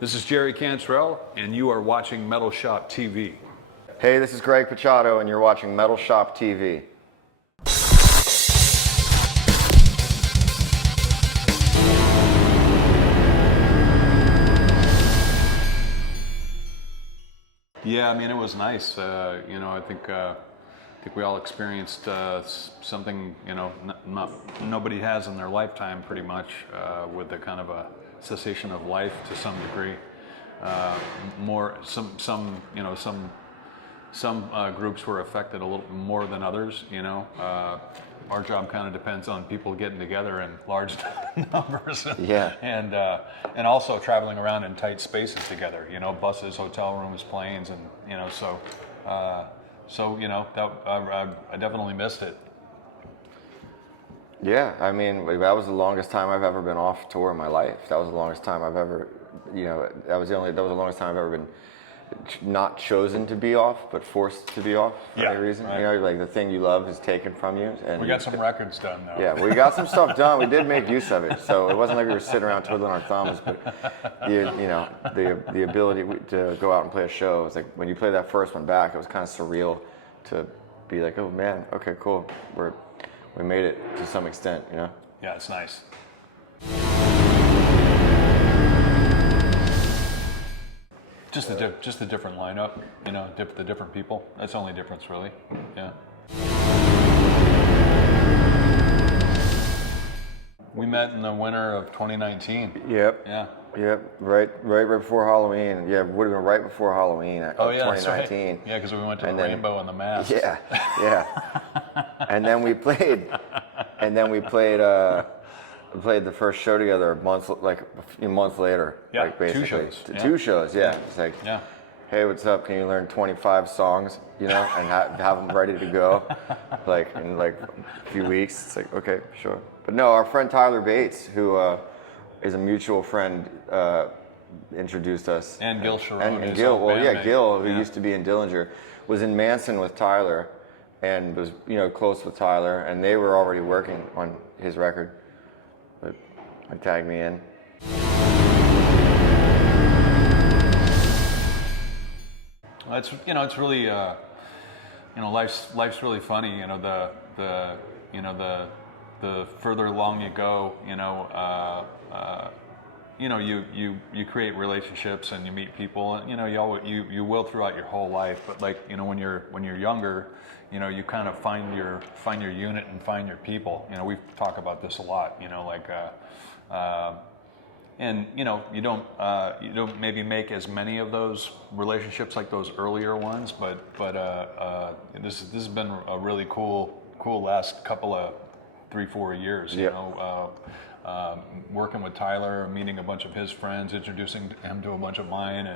This is Jerry Cantrell, and you are watching Metalshop TV. Hey, this is Greg Puciato, and you're watching Metalshop TV. Yeah, I mean, it was nice. I think we all experienced something, nobody has in their lifetime, pretty much, with the kind of a cessation of life to some degree. Some groups were affected a little more than others. Our job kind of depends on people getting together in large numbers. Yeah. And also traveling around in tight spaces together. Buses, hotel rooms, planes, and I definitely missed it. Yeah, I mean, that was the longest time I've ever been off tour in my life. That was the longest time I've ever, that was the longest time I've ever been not chosen to be off, but forced to be off for any reason. Right. Like the thing you love is taken from you. And we got some records done though. Yeah, we got some stuff done. We did make use of it, so it wasn't like we were sitting around twiddling our thumbs. But the ability to go out and play a show, it was like when you play that first one back, it was kind of surreal to be like, oh man, okay, cool, we made it to some extent, Yeah, it's nice. Just the different lineup, the different people. That's the only difference, really. Yeah. We met in the winter of 2019. Yep. Yeah. Yep. Right before Halloween. Yeah, it would have been right before Halloween of 2019. That's right. Yeah, because we went to the Rainbow and the Mask. Yeah. Yeah. and then we played. We played the first show together a month later. Yeah, like basically. 2 shows. Two shows, yeah. It's like, hey, what's up? Can you learn 25 songs, and have them ready to go, in a few weeks? It's like, okay, sure. But no, our friend Tyler Bates, who is a mutual friend, introduced us. And Gil Sharon. And Gil, Gil, who used to be in Dillinger, was in Manson with Tyler, and was close with Tyler, and they were already working on his record. But they tagged me in. It's it's really life's really funny. The further along you go, you create relationships and you meet people, and you will throughout your whole life. But when you're younger, you kind of find your unit and find your people. We talk about this a lot. And you don't maybe make as many of those relationships like those earlier ones, but this has been a really cool last couple of 3-4 years. Working with Tyler, meeting a bunch of his friends, introducing him to a bunch of mine,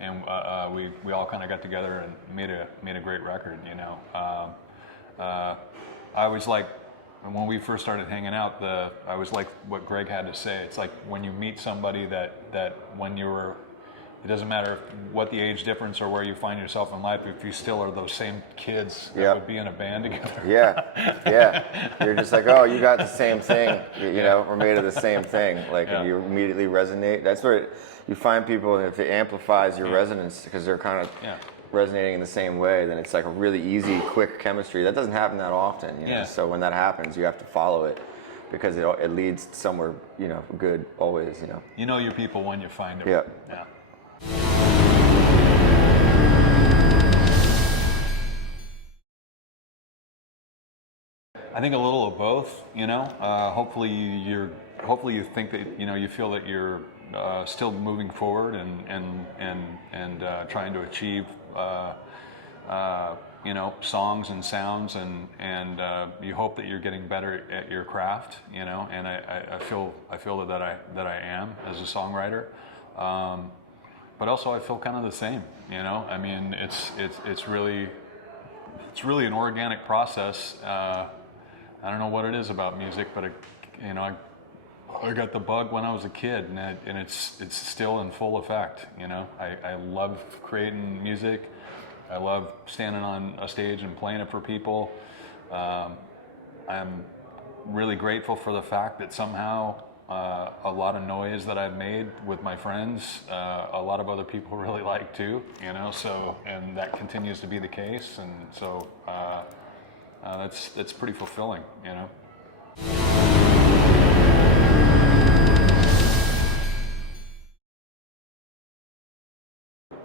and we all kind of got together and made a great record. I always like. And when we first started hanging out, I was like what Greg had to say. It's like when you meet somebody that when it doesn't matter what the age difference or where you find yourself in life, if you still are those same kids that would be in a band together. Yeah. You're just like, oh, you got the same thing. We're made of the same thing. And you immediately resonate. That's where you find people, and if it amplifies your resonance because they're kind of resonating in the same way, then it's like a really easy, quick chemistry. That doesn't happen that often, So when that happens, you have to follow it because it leads somewhere, good always, You know your people when you find them. Yeah. I think a little of both, Hopefully you think that, you feel that you're still moving forward and trying to achieve songs and sounds, and you hope that you're getting better at your craft, and I feel that I am as a songwriter, but also I feel kind of the same, I mean it's really an organic process. I don't know what it is about music, but I got the bug when I was a kid, and it's still in full effect. I love creating music. I love standing on a stage and playing it for people. I'm really grateful for the fact that somehow a lot of noise that I've made with my friends, a lot of other people really like too, you know, so, and that continues to be the case, and so that's pretty fulfilling, you know.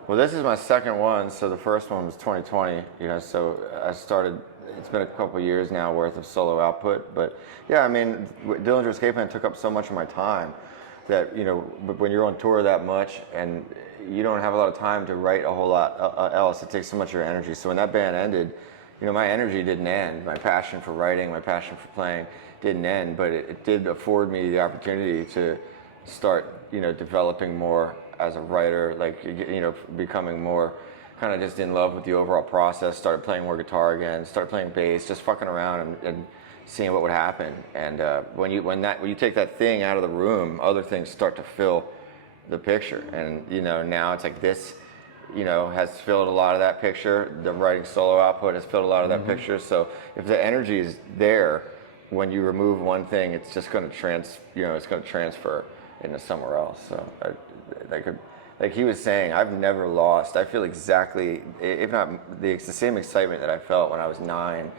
Well, this is my second one, so the first one was 2020, you know, so I started, it's been a couple years now worth of solo output, but yeah, I mean, Dillinger Escape Plan took up so much of my time that, you know, when you're on tour that much and you don't have a lot of time to write a whole lot else, it takes so much of your energy. So when that band ended, you know, my energy didn't end. My passion for writing, my passion for playing didn't end, but it did afford me the opportunity to start, you know, developing more as a writer, like, you know, becoming more kind of just in love with the overall process, started playing more guitar again, started playing bass, just fucking around and seeing what would happen. And when you take that thing out of the room, other things start to fill the picture. And, you know, now it's like this, you know, has filled a lot of that picture. The writing solo output has filled a lot of that picture. So if the energy is there, when you remove one thing, it's just going to it's going to transfer into somewhere else. So like he was saying, I've never lost. I feel exactly, if not the same excitement that I felt when I was 9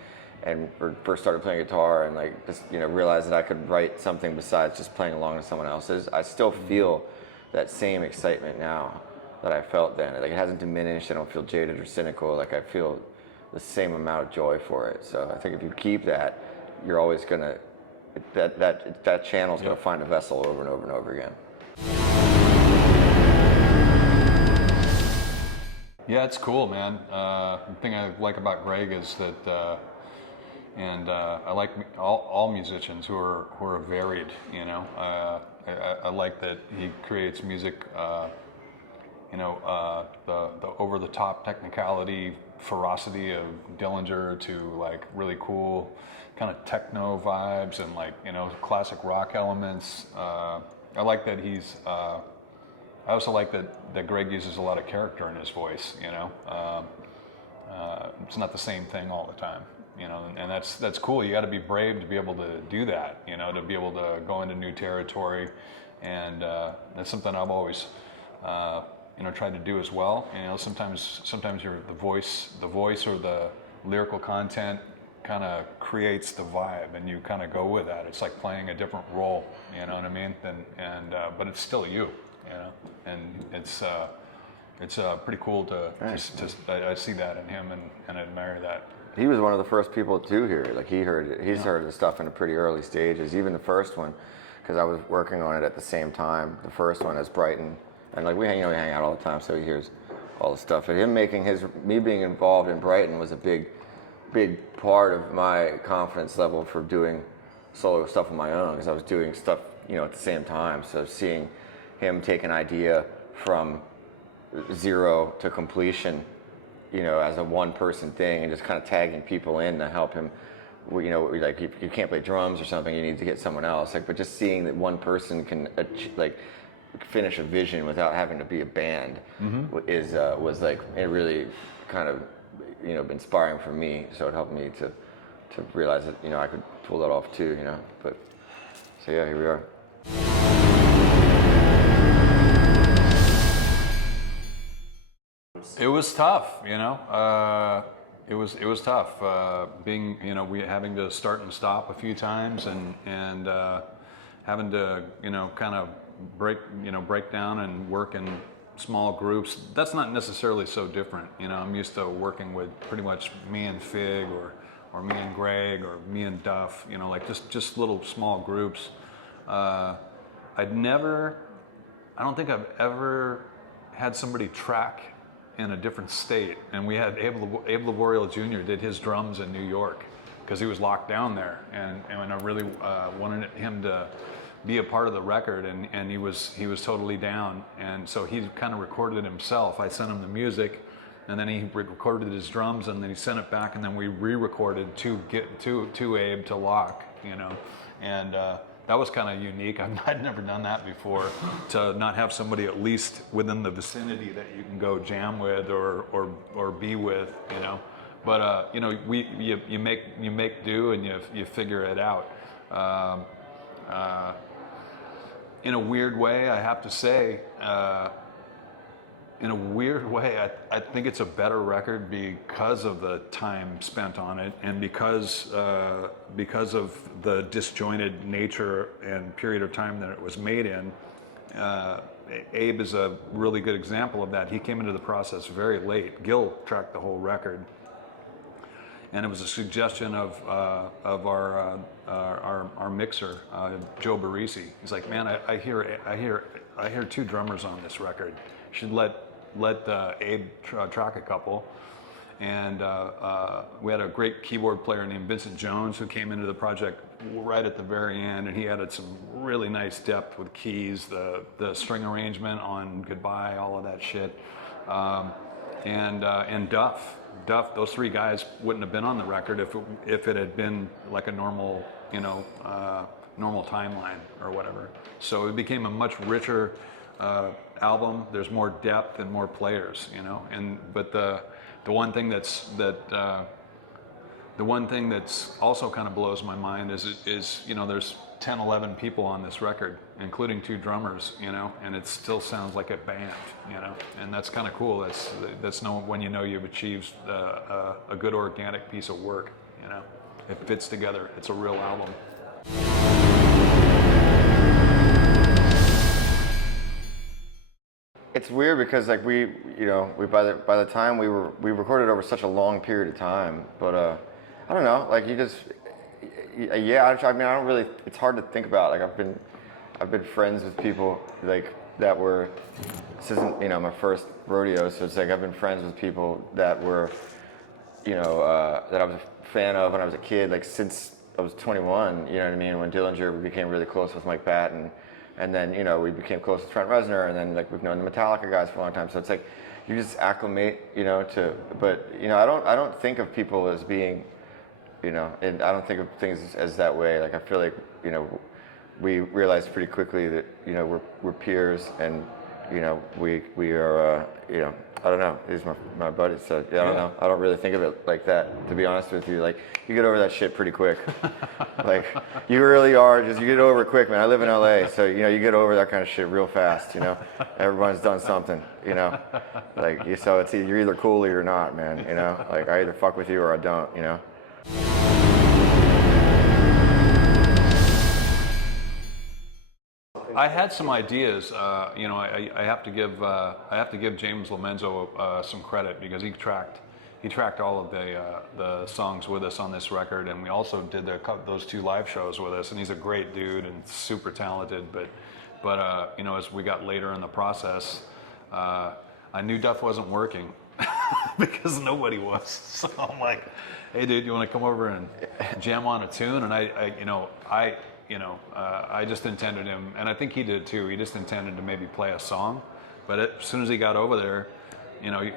and first started playing guitar and like just, you know, realized that I could write something besides just playing along with someone else's. I still feel that same excitement now that I felt then. Like it hasn't diminished. I don't feel jaded or cynical. Like I feel the same amount of joy for it. So I think if you keep that, you're always gonna, that channel's gonna find a vessel over and over and over again. Yeah, it's cool, man. The thing I like about Greg is that, I like all musicians who are varied. You know, I like that he creates music. You know, the over-the-top technicality, ferocity of Dillinger to like really cool kind of techno vibes and like, you know, classic rock elements. I like that he's. I also like that Greg uses a lot of character in his voice, you know. It's not the same thing all the time, you know, and that's cool. You got to be brave to be able to do that, you know, to be able to go into new territory, and that's something I've always, you know, tried to do as well. You know, sometimes the voice or the lyrical content kind of creates the vibe, and you kind of go with that. It's like playing a different role, you know what I mean? But it's still you. You know, and it's pretty cool to I see that in him and admire that. He was one of the first people to hear it. Like he's heard the stuff in the pretty early stages, even the first one, because I was working on it at the same time. The first one as Brighten, and like we hang out all the time, so he hears all the stuff. And me being involved in Brighten was a big part of my confidence level for doing solo stuff on my own, because I was doing stuff, you know, at the same time. So seeing him take an idea from zero to completion, you know, as a one-person thing, and just kind of tagging people in to help him. You know, like you can't play drums or something, you need to get someone else. Like, but just seeing that one person can like finish a vision without having to be a band was like it really kind of, you know, inspiring for me. So it helped me to realize that, you know, I could pull that off too. You know, but so yeah, here we are. It was tough, you know. It was tough. Being, you know, we having to start and stop a few times, and having to, you know, kind of break down and work in small groups. That's not necessarily so different, you know. I'm used to working with pretty much me and Fig, or me and Greg, or me and Duff. You know, like just little small groups. I don't think I've ever had somebody track in a different state, and we had Abe Laboriel Jr. did his drums in New York because he was locked down there, and I really wanted him to be a part of the record, and he was totally down, and so he kind of recorded it himself. I sent him the music, and then he recorded his drums, and then he sent it back, and then we re-recorded to Abe to lock, you know, and that was kind of unique. I'd never done that before, to not have somebody at least within the vicinity that you can go jam with or be with, you know. But you know, you make do, and you figure it out. in a weird way, I have to say, in a weird way, I think it's a better record because of the time spent on it, and because of the disjointed nature and period of time that it was made in. Abe is a really good example of that. He came into the process very late. Gil tracked the whole record, and it was a suggestion of our mixer, Joe Barisi. He's like, man, I hear two drummers on this record. You should let Abe track a couple. And we had a great keyboard player named Vincent Jones who came into the project right at the very end, and he added some really nice depth with keys, the string arrangement on Goodbye, all of that shit. And Duff, those three guys wouldn't have been on the record if it had been like a normal, normal timeline or whatever. So it became a much richer album. There's more depth and more players, but the one thing that's also kind of blows my mind is there's 10, 11 people on this record, including two drummers, and it still sounds like a band, and that's kind of cool. That's when you've achieved a good organic piece of work, It fits together. It's a real album. It's weird because like we by the time we recorded over such a long period of time, but I don't know, like I mean I don't really, it's hard to think about. Like I've been friends with people like that were, this isn't my first rodeo, so it's like I've been friends with people that were that I was a fan of when I was a kid, like since I was 21, you know what I mean, when Dillinger became really close with Mike Patton. And then, we became close with Trent Reznor, and then like we've known the Metallica guys for a long time. So it's like you just acclimate, but I don't think of people as being, and I don't think of things as that way. Like I feel like, we realized pretty quickly that, we're peers, and we are, I don't know. He's my buddy, so I don't know. I don't really think of it like that, to be honest with you. Like you get over that shit pretty quick. Like you really are. You get over it quick, man. I live in LA, so you get over that kind of shit real fast. Everyone's done something. Like so it's you're either cool or you're not, man. Like I either fuck with you or I don't. I had some ideas. I have to give James Lomenzo some credit because he tracked all of the songs with us on this record, and we also did those two live shows with us. And he's a great dude and super talented. But as we got later in the process, I knew Duff wasn't working because nobody was. So I'm like, hey dude, you want to come over and jam on a tune? And I just intended him, and I think he did too. He just intended to maybe play a song, but as soon as he got over there,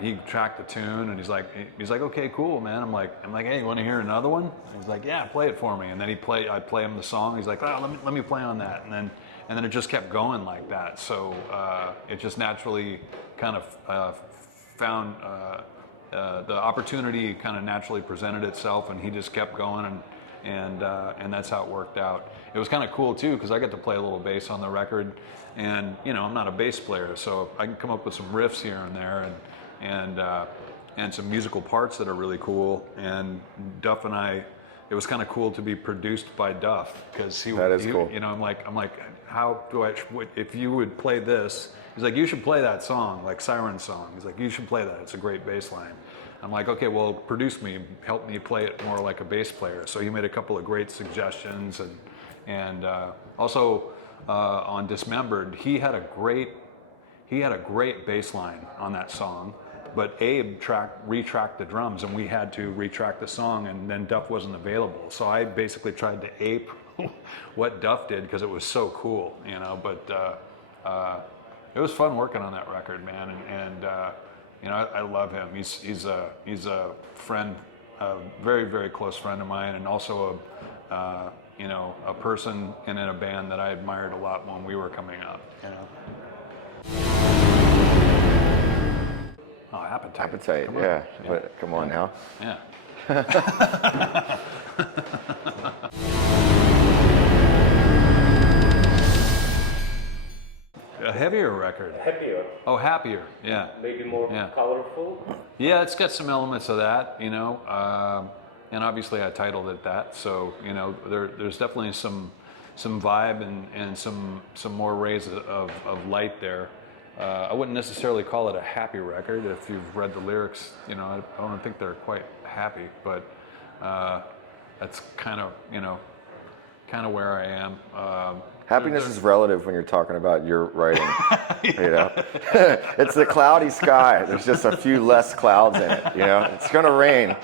he tracked the tune, and he's like, okay, cool, man. I'm like, hey, you want to hear another one? And he's like, yeah, play it for me. And then I play him the song. He's like, oh, let me play on that, and then it just kept going like that. So it just naturally kind of found the opportunity kind of naturally presented itself, and he just kept going, and that's how it worked out. It was kind of cool too because I got to play a little bass on the record, and I'm not a bass player, so I can come up with some riffs here and there, and some musical parts that are really cool. And Duff and I, it was kind of cool to be produced by Duff because he cool. I'm like, how do if you would play this? He's like, you should play that song, like Siren Song. He's like, you should play that. It's a great bass line. I'm like, okay, well, produce me, help me play it more like a bass player. So he made a couple of great suggestions, and also on Dismembered, he had a great bass line on that song, but Abe retracked the drums, and we had to retrack the song, and then Duff wasn't available. So I basically tried to ape what Duff did because it was so cool, But it was fun working on that record, man, and I love him. He's a friend, a very, very close friend of mine, and also a person and in a band that I admired a lot when we were coming up. Oh, Appetite. Yeah. But come on now. Yeah. heavier record. Happier. Oh, happier. Yeah. Maybe more colorful. Yeah, it's got some elements of that, you know, and obviously I titled it that, so you know, there's definitely some vibe and some more rays of light there. I wouldn't necessarily call it a happy record. If you've read the lyrics, you know, I don't think they're quite happy, but that's kind of, you know, kind of where I am. Happiness is relative when you're talking about your writing. You know, it's the cloudy sky. There's just a few less clouds in it. You know, it's gonna rain.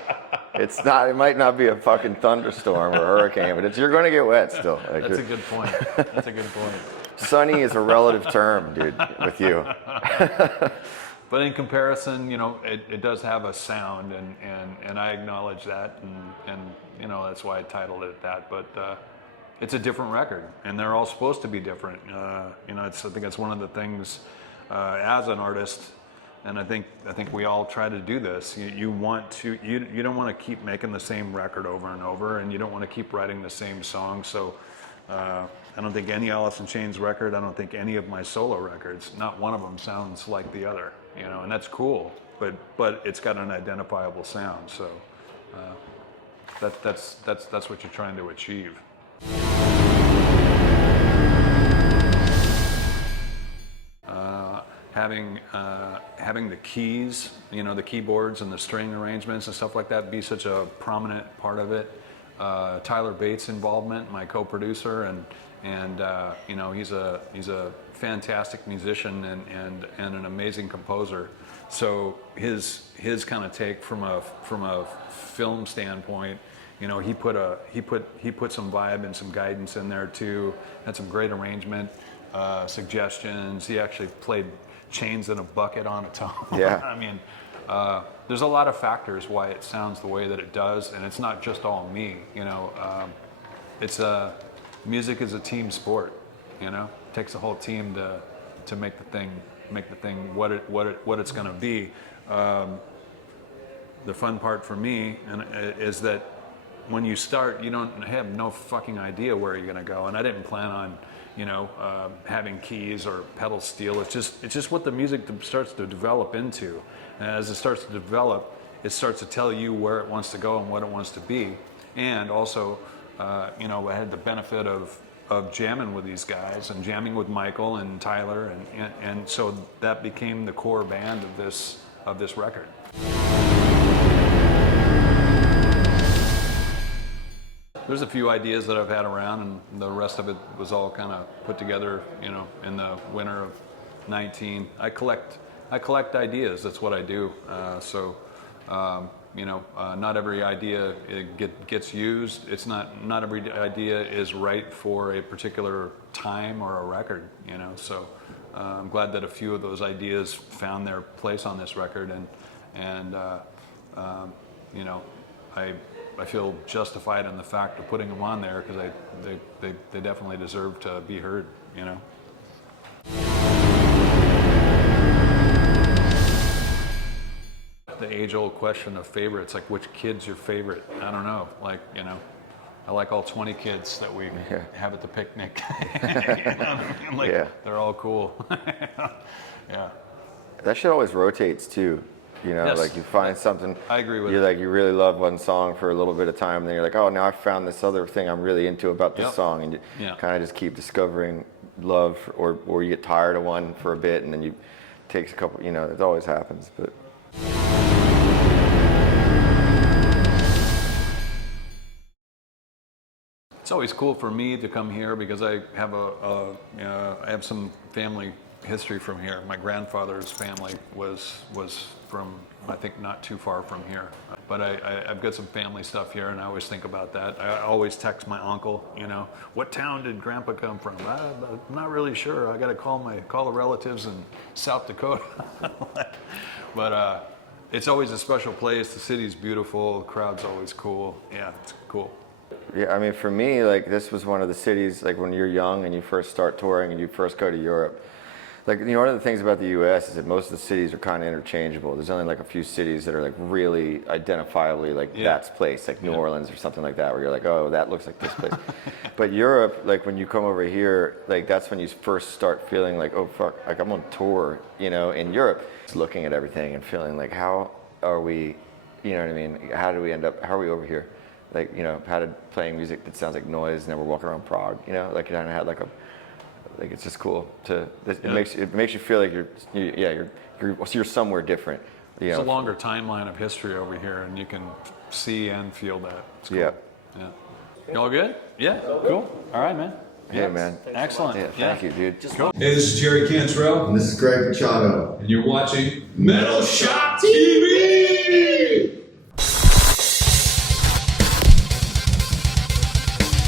It's not. It might not be a fucking thunderstorm or hurricane, but you're gonna get wet still. Like, that's a good point. That's a good point. Sunny is a relative term, dude, with you. But in comparison, you know, it does have a sound, and I acknowledge that, and you know, that's why I titled it that. But it's a different record, and they're all supposed to be different. You know, I think it's one of the things as an artist, and I think we all try to do this. You don't want to keep making the same record over and over, and you don't want to keep writing the same song. So I don't think any Alice in Chains record, I don't think any of my solo records, not one of them sounds like the other. You know, and that's cool, but it's got an identifiable sound. So that's what you're trying to achieve. Having the keys, you know, the keyboards and the string arrangements and stuff like that be such a prominent part of it. Tyler Bates' involvement, my co-producer, and you know, he's a fantastic musician and an amazing composer. So his kind of take from a film standpoint, you know, he put some vibe and some guidance in there too. Had some great arrangement, suggestions. He actually played Chains in a Bucket on its own. Yeah. I mean, there's a lot of factors why it sounds the way that it does, and it's not just all me. You know, music is a team sport. You know, it takes a whole team to make the thing what it's going to be. The fun part for me is that when you start, you don't have no fucking idea where you're going to go, and I didn't plan on, you know, having keys or pedal steel. It's just what the music starts to develop into, and as it starts to develop, it starts to tell you where it wants to go and what it wants to be. And also, you know, I had the benefit of jamming with these guys and jamming with Michael and Tyler, and so that became the core band of this record. There's a few ideas that I've had around, and the rest of it was all kind of put together, you know, in the winter of 19. I collect ideas. That's what I do. You know, not every idea gets used. It's not every idea is right for a particular time or a record. You know, so I'm glad that a few of those ideas found their place on this record, and you know, I feel justified in the fact of putting them on there because they definitely deserve to be heard, you know. The age-old question of favorites, like which kid's your favorite? I don't know. Like, you know, I like all 20 kids that we have at the picnic. You know what I mean? Like, they're all cool. Yeah. That shit always rotates too. You know, Yes. like you find something. I agree with you. that. Like you really love one song for a little bit of time, and then you're like, oh, now I found this other thing I'm really into about this song, and you kind of just keep discovering love, or you get tired of one for a bit, and then you takes a couple. You know, it always happens, but. It's always cool for me to come here because I have I have some family history from here. My grandfather's family was from, I think, not too far from here. But I've got some family stuff here, and I always think about that. I always text my uncle, you know, what town did Grandpa come from? I'm not really sure. I got to call the relatives in South Dakota. But it's always a special place. The city's beautiful. The crowd's always cool. Yeah, it's cool. Yeah, I mean, for me, like, this was one of the cities, like, when you're young and you first start touring and you first go to Europe, like, you know, one of the things about the U.S. is that most of the cities are kind of interchangeable. There's only like a few cities that are like really identifiably like that's place, like New Orleans or something like that, where you're like, oh, that looks like this place. But Europe, like when you come over here, like that's when you first start feeling like, oh fuck, like I'm on tour, you know, in Europe, just looking at everything and feeling like, how are we, you know what I mean? How do we end up? How are we over here? Like, you know, how did playing music that sounds like noise, and then we're walking around Prague, you know, like it kind of had like a. Like it's just cool to. It makes you feel like you're somewhere different. You There's know? a longer timeline of history over here, and you can see and feel that. It's cool. Yeah. Yeah. You all good? Yeah. Cool. All right, man. Yeah, man. Excellent. Yeah, thank you, dude. Cool. Hey, this is Jerry Cantrell, And this is Greg Puciato. and you're watching Metalshop TV!